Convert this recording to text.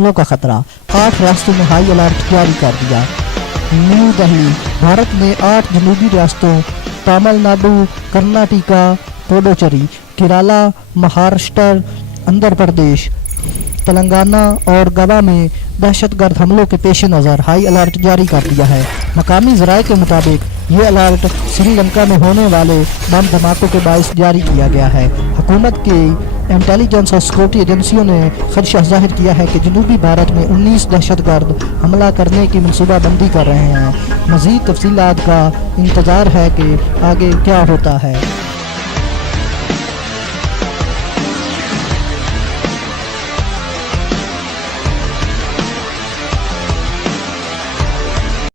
हमलों का खतरा, 8 रियासतों में हाई अलर्ट जारी कर दिया। न्यू दिल्ली, भारत में 8 जनूबी रियासतों तमिलनाडु, कर्नाटक, पुडुचेरी, केरला, महाराष्ट्र, आंध्र प्रदेश, तेलंगाना और गोवा में दहशतगर्द हमलों के पेश नज़र हाई अलर्ट जारी कर दिया है। मकामी ज़राए के मुताबिक ये अलर्ट श्रीलंका में होने वाले बम धमाकों के बायस जारी किया गया है। हुकूमत की इंटेलिजेंस और सिक्योरिटी एजेंसियों ने खदशा जाहिर किया है कि जनूबी भारत में 19 दहशतगर्द हमला करने की मनसूबाबंदी कर रहे हैं। मज़ीद तफसीलात का इंतज़ार है कि आगे क्या होता है।